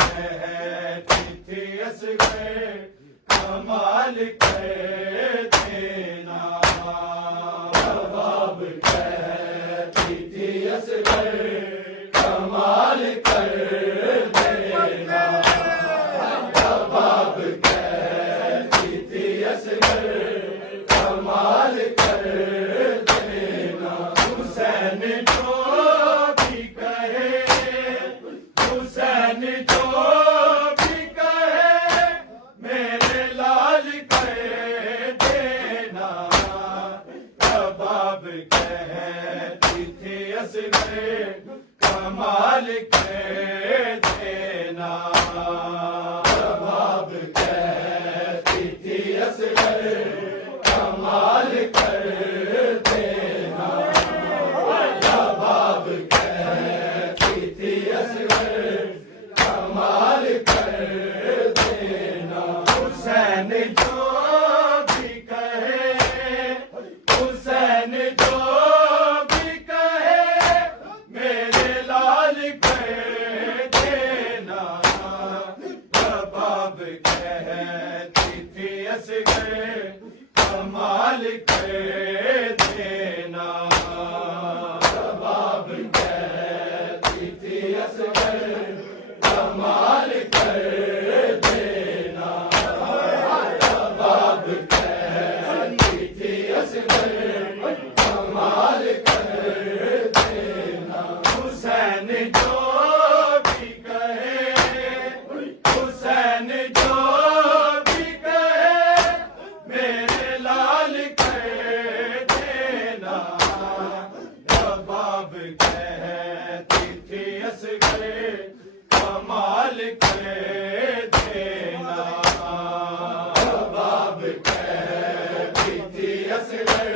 कहती थी असगर कमाल कर देना रबाब कहती थी असगर कमाल कर देना रबाब कहती थी असगर कमाल कर देना हुसैन जो भी कहे हुसैन जो भी कहे मेरे लाल कर देना रबाब कहती थी असगर कमाल कर देना रबाब कहती थी असगर कमाल कर देना रबाब कहती थी असगर कमाल कर देना हुसैन जो भी कहे हुसैन जो भी कहे मेरे लाल कर देना रबाब कहती थी असगर कमाल कर देना रबाब कहती थी असगर कमाल कर देना रबाब कहती थी असगर कमाल कर देना हुसैन जो भी कहे हुसैन जो भी कहे मेरे लाल कर देना रबाब कहती थी असगर कमाल कर देना रबाब कहती थी असगर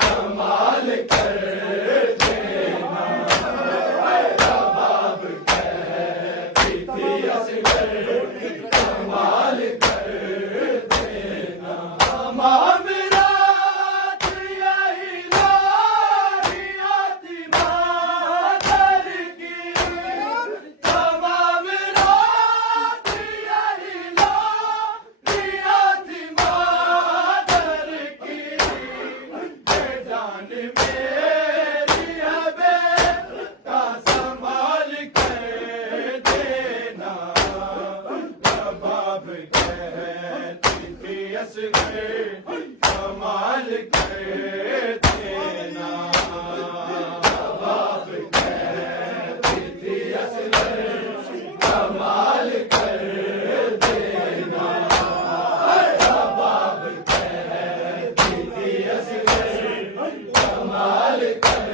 कमाल कर देना रबाब कहती थी असगर कमाल कर देना मामला यही लारिया थी मादर की तमाम रात यही लारिया थी मादर की ये जान मेरी है बेटा संभाल कर देना रबाब कहती थी असगर कमाल कर देना रबाब कहती थी असगर कमाल कर देना रबाब कहती थी असगर कमाल कर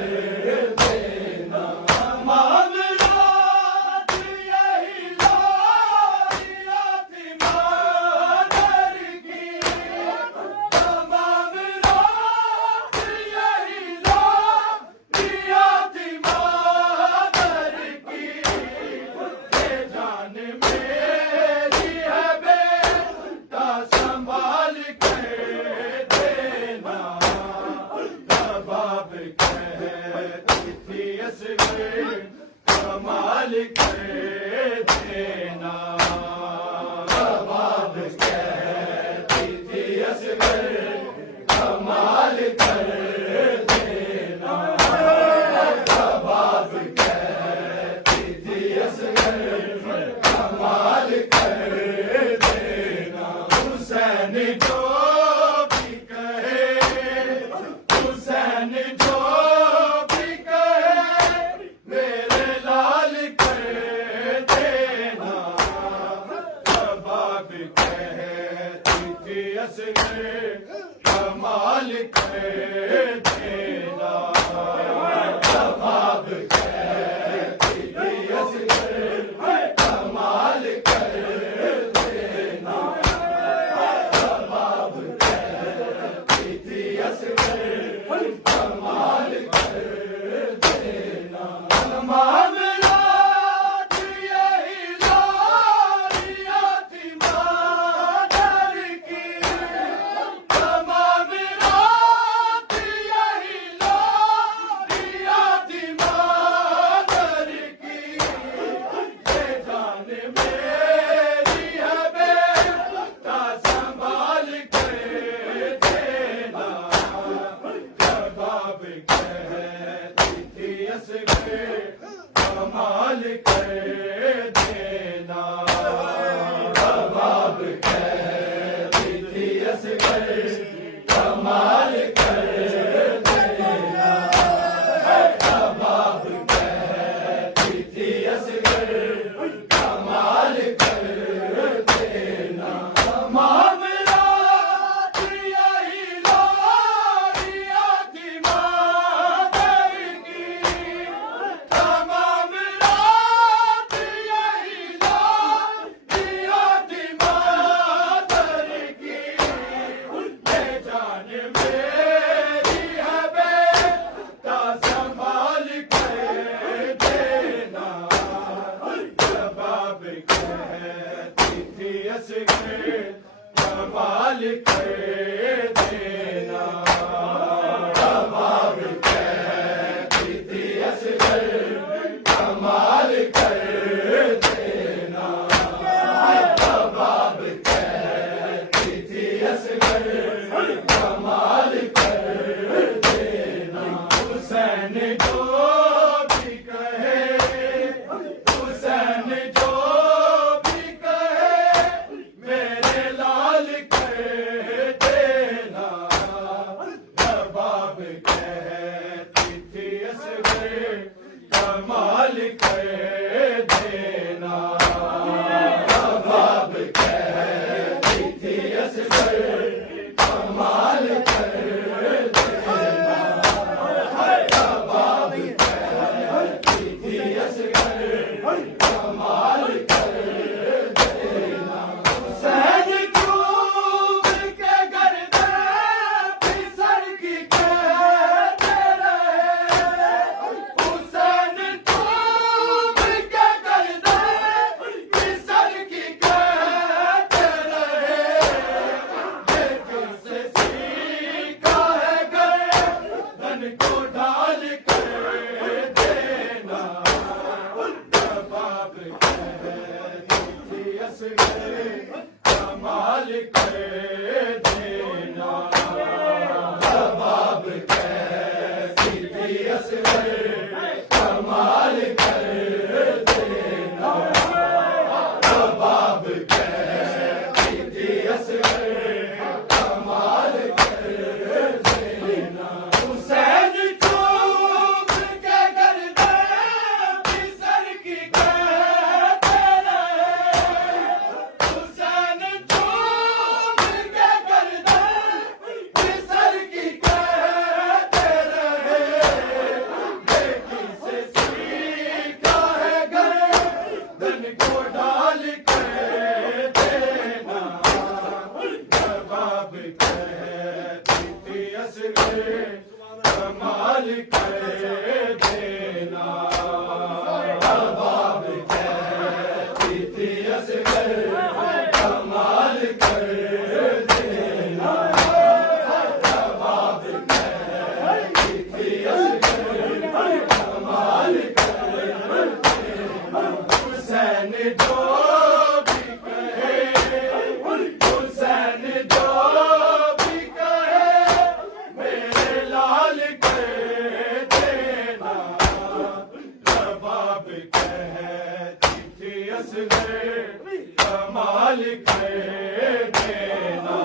देना मामला यही लारिया थी मादर की तमाम रात यही लारिया थी मादर की ये जान मेरी है बेटा संभाल कर देना रबाब कहती थी असगर कमाल कर देना रबाब कहती थी असगर कमाल कर देना रबाब कहती थी असगर कमाल कर देना हुसैन जो भी कहे हुसैन जो भी कहे मेरे लाल कर कमाल कर देना कबाब कैदी थी असगर कमाल कर देना कबाब कैदी थी असगर कमाल कर देना मामला यही लोरिया की मादर की तमाम रात यही लोरिया की मादर की ले जान मेरी है बेटा संभाल कर देना कबाब कहती थी असगर कमाल कर देना कबाब कहती थी असगर कमाल कर देना कबाब कहती थी असगर कमाल कर देना हुसैन जो भी कहे हुसैन जो भी कहे मेरे लाल कर देना कबाब कहती थी असगर कमाल कर देना कबाब कहती थी असगर कमाल कर देना कबाब कहती थी असगर कमाल कर देना हुसैन चूम के गर्दन फिसर की कहते रहे हुसैन चूम के गर्दन फिसर की कहते रहे ये किससे सीखा है गर्दन को ढाल कर देना कबाब कहती थी असगर कमाल कर देना कबाब कहती थी असगर कमाल कर देना कबाब कहती थी असगर कमाल कर देना हुसैन चूम के गर्दन फिसर की कहते रहे हुसैन चूम के गर्दन फिसर की कहते रहे बेटी से सीखा है गर्दन को ढाल कर देना कबाब कहती थी असगर कमाल कर देना कबाब कहती थी असगर कमाल कर देना कबाब कहती थी असगर कमाल कर देना हुसैन जो भी कहे हुसैन जो भी कहे मेरे लाल कर देना कबाब कहती थी असगर कमाल कर देना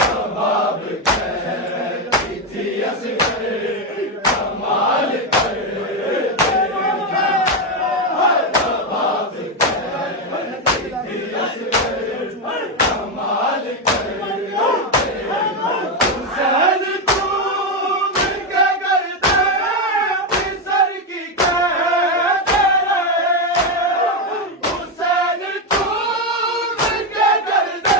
कबाब कहती थी असगर कमाल कर देना कबाब कहती थी असगर कमाल कर देना हुसैन चूम के गर्दन फिसर की कहते रहे हुसैन चूम के गर्दन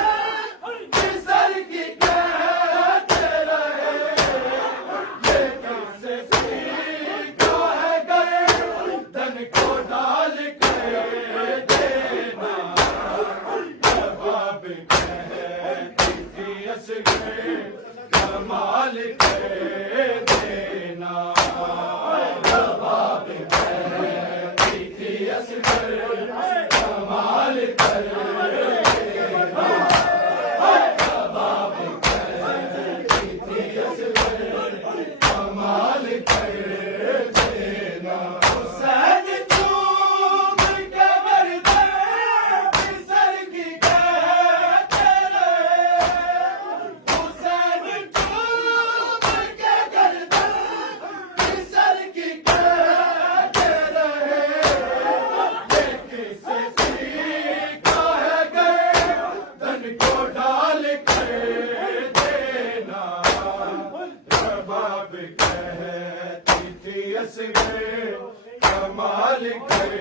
कमाल कर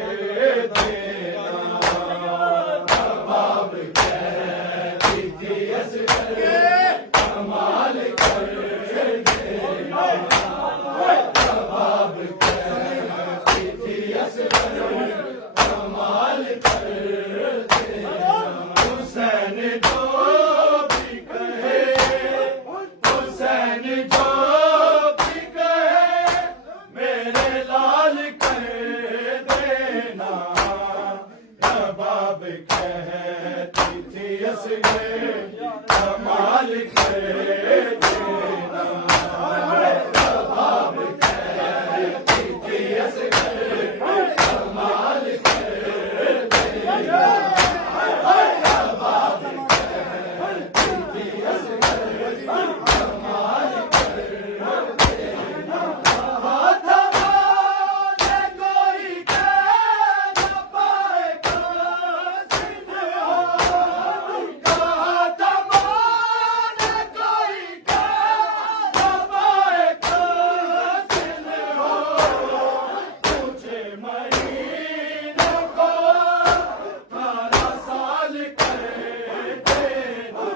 देना कबाब कहती थी असगर कमाल कर देना कबाब कहती थी असगर कमाल कर देना हुसैन जो भी कहे हुसैन जो भी कहे मेरे लाल कर देना कबाब कहती थी असगर कमाल कर देना कबाब कहती थी असगर कमाल कर देना कबाब कहती थी असगर कमाल कर देना हाथ माने कोई कह न पाए कासिम हो हाथ माने कोई कह न पाए कासिम हो तुझे महीनों को 12 साल कर देना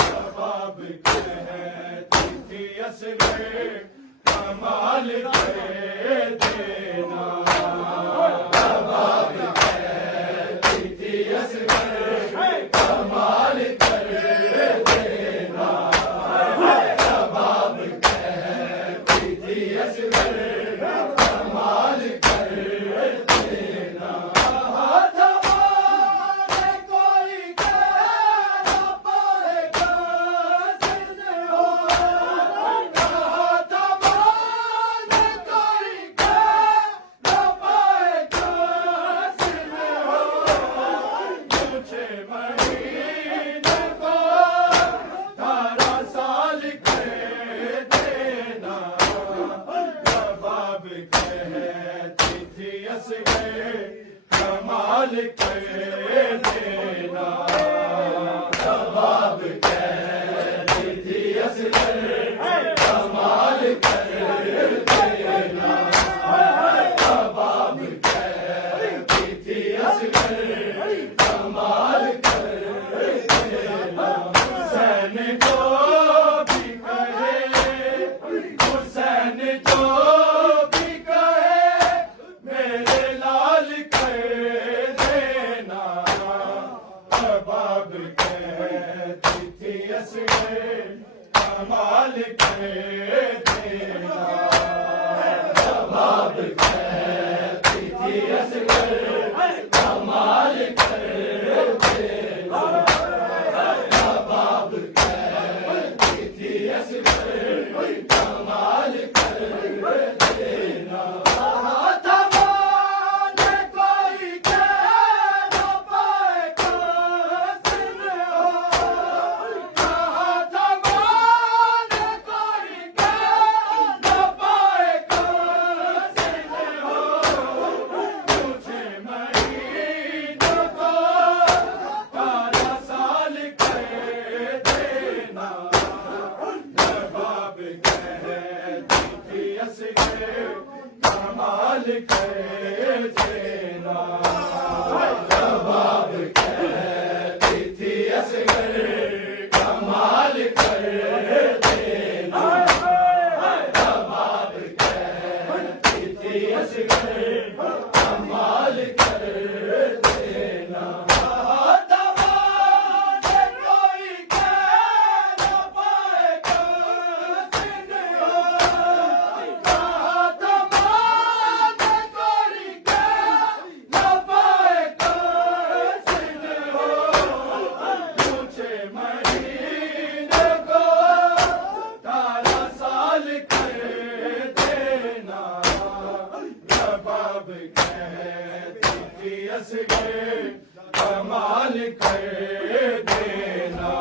कबाब कहती थी असगर कमाल कर देना कबाब कहती थी असगर कमाल कर देना कबाब कहती थी असगर कमाल कर देना हाथ माने कोई कह न पाए कासिम हो हाथ माने कोई कह न पाए कासिम हो तुझे महीने को 12 साल कर देना कबाब कहती थी असगर कमाल कर देना कबाब कहती थी असगर कमाल कर देना कबाब कहती थी असगर कमाल कर देना हुसैन जो भी कहे हुसैन जो भी कहे मेरे लाल कर देना कबाब कहती थी असगर कमाल कर देना कबाब कहती थी असगर कमाल कर देना कबाब कहती थी असगर कमाल कर देना हाथ माने कोई कह न पाए कासिम हो हाथ माने कोई कह न पाए कासिम हो तुझे महीनों को 12 साल कर देना कबाब कहती थी असगर कमाल कर देना कबाब कहती थी असगर कमाल कर देना कबाब कहती थी असगर कमाल कर देना हाथ माने कोई कह न पाए कासिम हो हाथ माने कोई कह न पाए कासिम हो तुझे महीने को 12 साल कर देना कबाब कहती थी असगर कमाल कर देना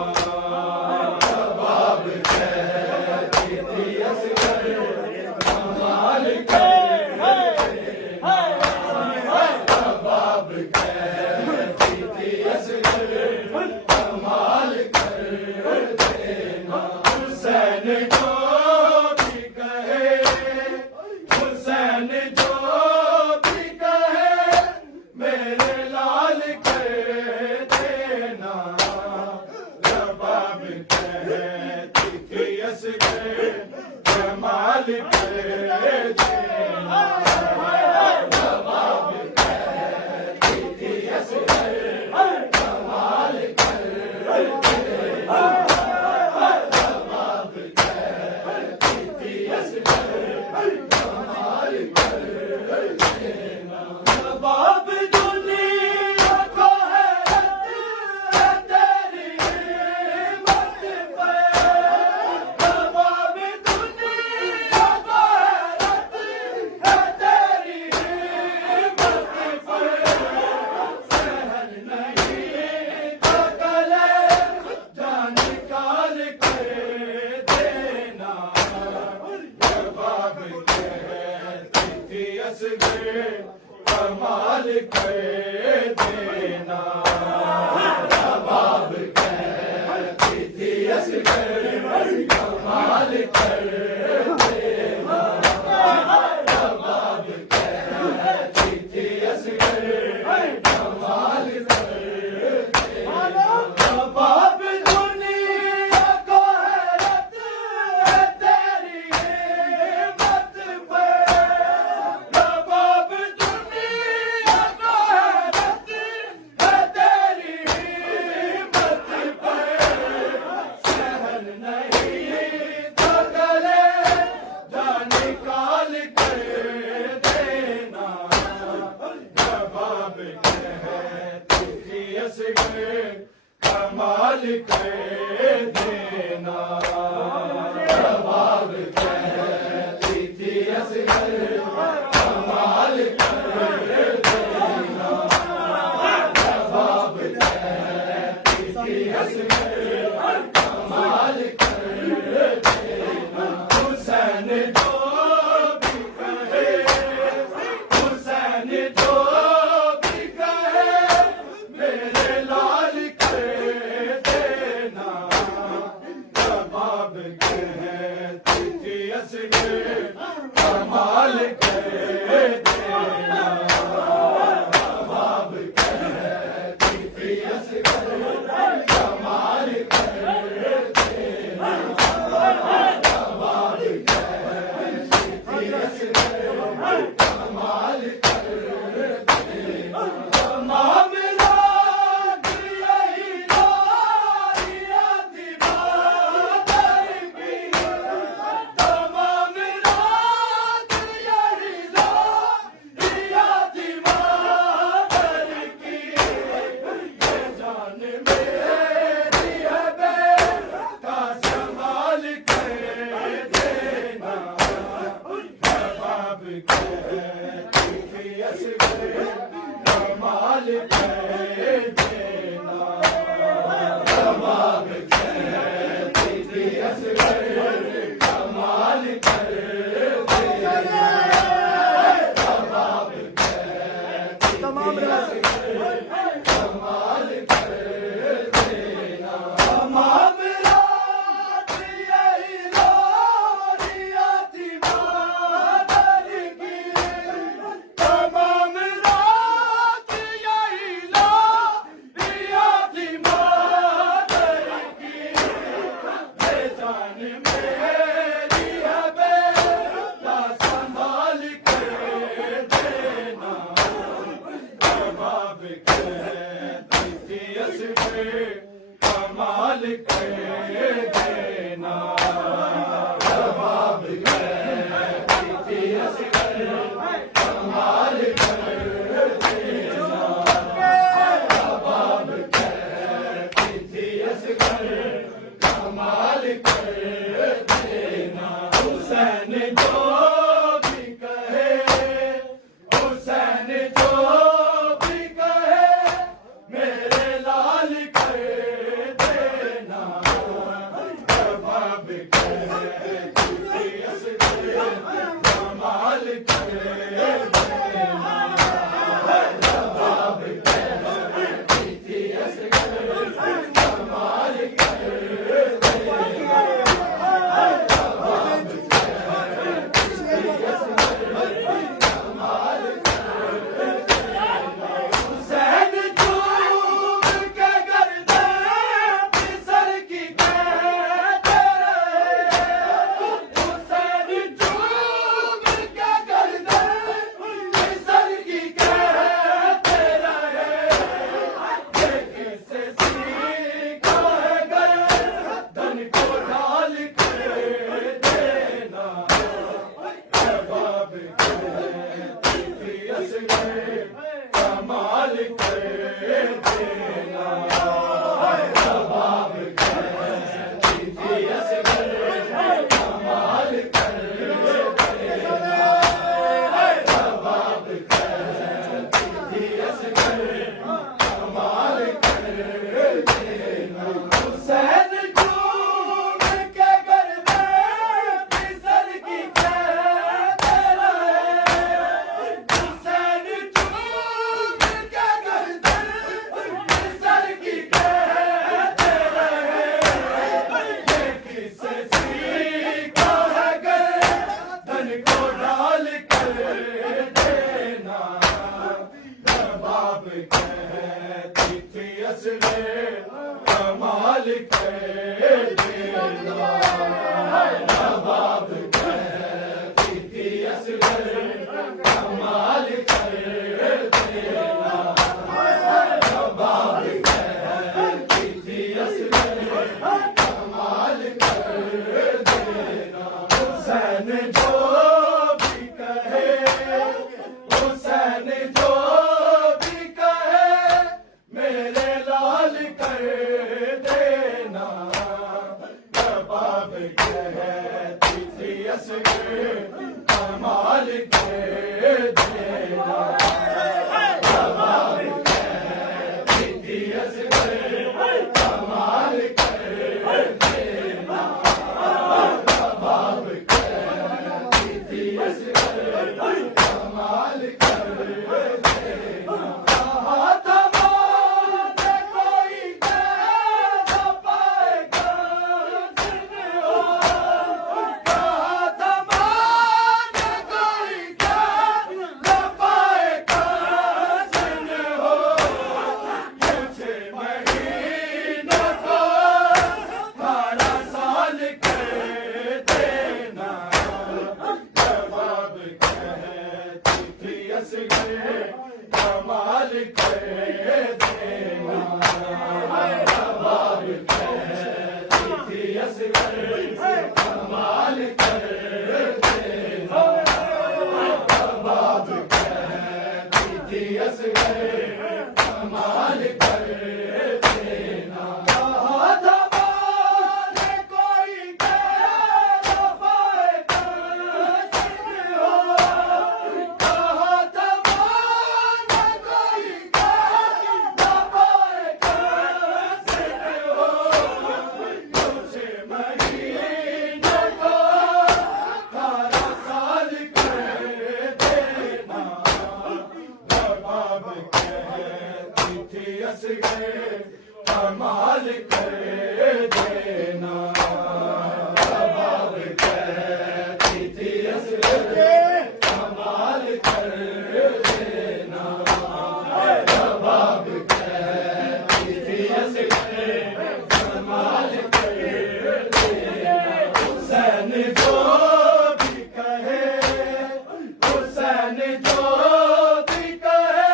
कबाब कहती थी असगर कमाल कर देना कबाब कहती थी असगर कमाल कर देना हुसैन जो भी कहे हुसैन जो कमाल कर देना। रबाब कहती थी असगर कमाल कर देना। रबाब कहती थी असगर कमाल कर देना। रबाब दुनिया को हैरत है तेरी हिम्मत पे। रबाब दुनिया को हैरत है तेरी हिम्मत पे। सहन नहीं तो गले जा निकाल कर देना। रबाब कहती थी असगर कमाल कर देना। रबाब कहती थी असगर कमाल कर देना। रबाब कहती थी असगर कमाल कर देना। हुसैन जो भी कहे, हुसैन जो भी कहे, मेरे लाल कर देना। रबाब कहती थी असगर कमाल कर देना। रबाब कहती थी असगर कमाल कर देना। रबाब कहती थी असगर कमाल कर देना। तमाम रात यही लारियां थी बादल की। तमाम रात यही लारियां थी बादल की। ये जान मेरी है बेटा संभाल कर देना। रबाब कहती थी असगर कमाल कर देना। रबाब कहती थी असगर कमाल कर देना। रबाब कहती थी असगर कमाल कर देना। तमाम रात यही लारियां थी बादल की। तमाम रात यही लारियां थी बादल की। ये जान मेरी है बेटा संभाल कर देना। रबाब कहती थी असगर कमाल कर देना। रबाब कहती थी असगर कमाल कर देना। रबाब कहती थी असगर कमाल कर देना। हुसैन जो भी कहे, हुसैन जो भी कहे, मेरे लाल कर देना। रबाब कहती थी असगर कमाल कर देना। रबाब कहती थी असगर कमाल कर देना। रबाब कहती थी असगर कमाल कर देना। हुसैन चूम के गर्दन फिसल की कहते रहे। हुसैन चूम के गर्दन फिसल की कहते रहे। ये किससे सीखा है गर्दन को ढाल कर देना। रबाब कहती थी असगर कमाल कर देना। रबाब कहती थी असगर कमाल कर देना। रबाब कहती थी असगर कमाल कर देना। हुसैन चूम के गर्दन फिसल की कहते रहे। हुसैन कर देना नवाब कहती थी असगर कमाल कर देना नवाब कहती थी असगर कमाल कर देना हुसैन जो भी कहे हुसैन जो भी कहे मेरे लाल कर देना नवाब कहती थी असगर कमाल कर देना नवाब कहती थी असगर कमाल कर देना नवाब कहती थी असगर कमाल कर देना कहा था माने कोई कह न पाएगा जिन हो कहा था माने कोई कह न पाएगा जिन हो ये 6 महीने को 12 साल कर देना नवाब कहती थी असगर कमाल कर देना नवाब कहती थी असगर कमाल कर देना नवाब कहती थी असगर कमाल कर देना कहा था माने कोई कह न पाएगा जिन हो कहा था माने कोई कह न पाएगा जिन हो 6 महीने को 12 साल कर देना नवाब कहती थी असगर कमाल कर देना नवाब कहती थी असगर कमाल कर देना नवाब कहती थी असगर कमाल कर देना हुसैन जो भी कहे हुसैन जो भी कहे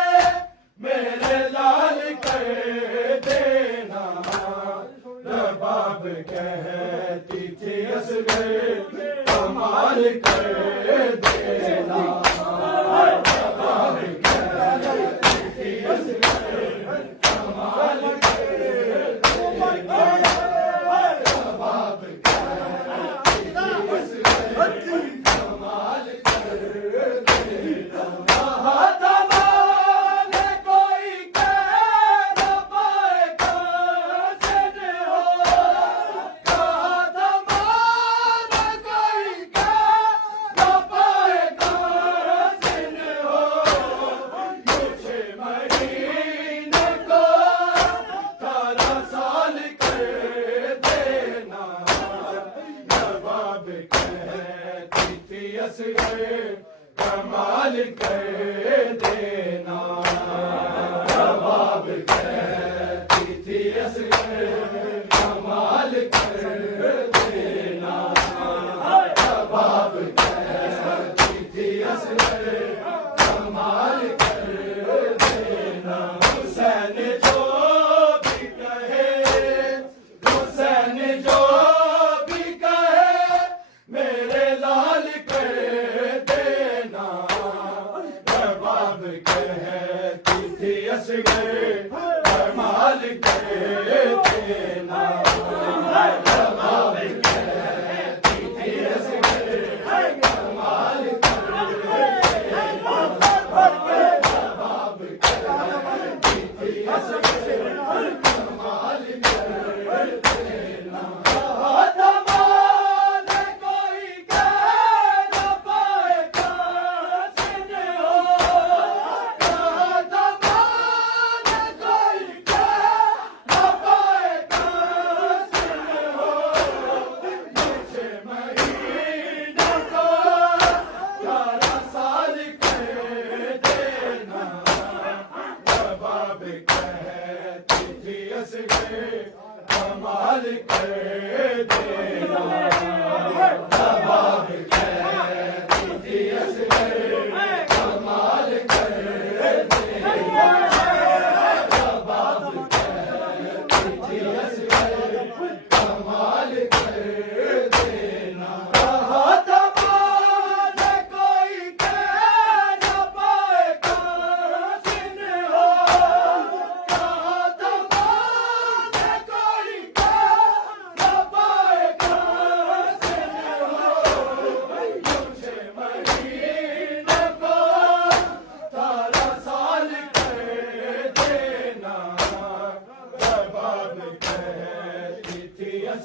मेरे लाल कर देना नवाब कहती थी असगर कमाल कर देना नवाब कहती थी असगर कमाल कर देना नवाब कहती थी असगर कमाल कर देना कहा था माने कोई कह न पाएगा जिन हो कहा था माने कोई कह न पाएगा जिन हो 6 महीने को 12 साल कर देना नवाब कहती थी असगर कमाल कर देना नवाब कहती थी असगर कमाल कर देना नवाब कहती थी असगर कमाल कर देना हुसैन जो भी कहे हुसैन जो भी कहे मेरे लाल कर देना नवाब कहती थी असगर कमाल कर देना नवाब कहती थी असगर कमाल कर देना नवाब कहती थी असगर कमाल कर देना कहा था माने कोई कह न पाएगा जिन हो कहा था माने कोई कह न पाएगा जिन हो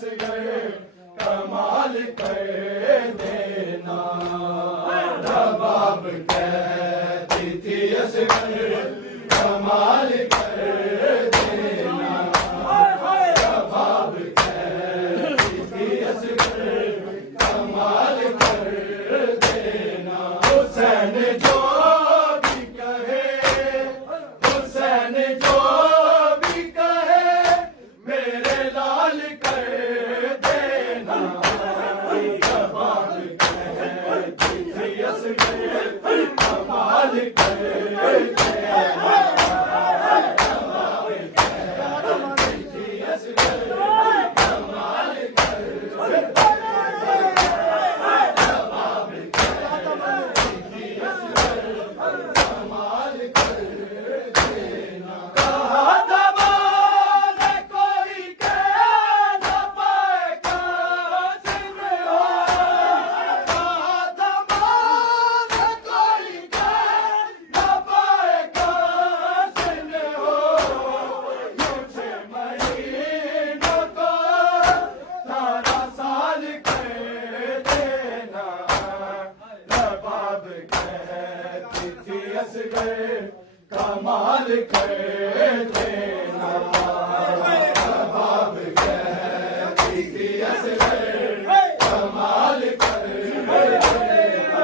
असगर कमाल कर देना। रबाब कहती थी असगर कमाल कर देना। रबाब कहती थी असगर कमाल कर देना। हुसैन जो भी कहे, हुसैन जो भी कहे, मेरे लाल कर देना। रबाब कहती थी असगर कमाल कर देना। रबाब कहती थी असगर कमाल कर देना। रबाब कहती थी असगर कमाल कर देना। कहा ज़माने कोई कह न पाए कासिम हो। कहा ज़माने कोई कह न पाए कासिम हो। मुझे महीनों को तारा साल कर देना। रबाब कहती थी असगर कमाल कर देना। रबाब कहती थी असगर कमाल कर देना।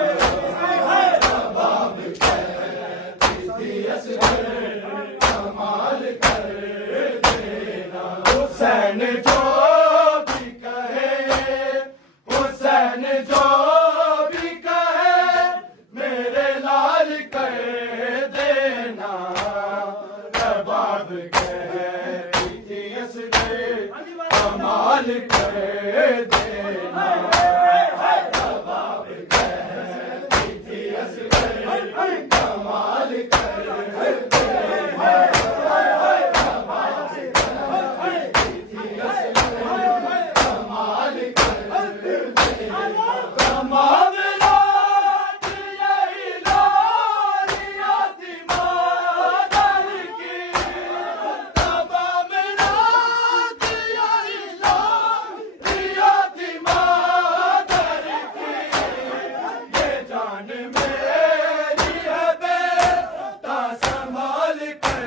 रबाब कहती थी असगर कमाल कर देना। हुसैन जो भी कहे, हुसैन जो भी कहे, मेरे लाल कर देना। रबाब कहती थी असगर कमाल कर देना। रबाब कहती थी असगर कमाल कर देना। रबाब कहती थी असगर कमाल कर देना। तमाम रात यही लोरियां थी मादर की। तमाम रात यही लोरियां थी मादर की। ये जान मेरी है बेटा संभाल कर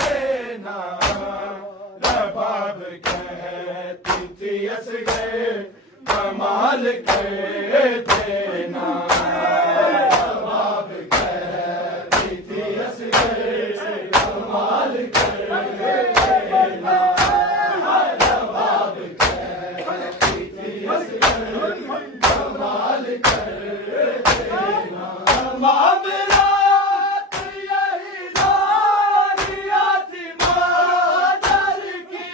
देना। रबाब कहती थी असगर कमाल कर देना। रबाब कहती थी असगर कमाल कर देना। रबाब कहती थी असगर कमाल कर देना। तमाम रात यही लोरियां थी मादर की।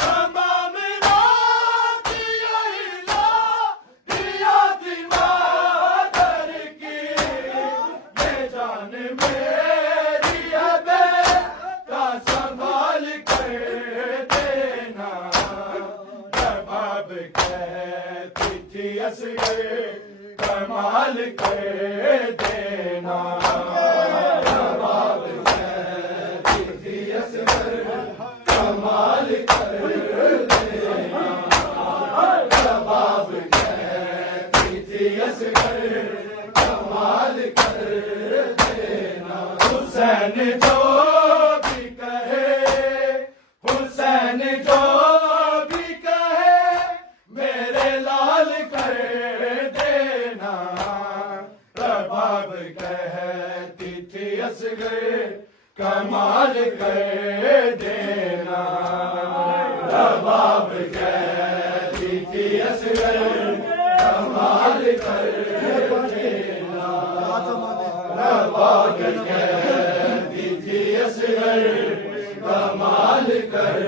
तमाम रात यही लोरियां थी मादर की। ये जान मेरी है बेटा संभाल कर देना। रबाब कहती थी असगर कमाल कर देना। रबाब कहती थी असगर कमाल कर देना। रबाब कहती थी असगर कमाल कर देना। हुसैन जो भी कहे, हुसैन जो भी कहे, मेरे लाल कर देना। रबाब कहती थी असगर कमाल कर देना। रबाब कहती थी असगर कमाल कर देना। रबाब कहती थी असगर कमाल कर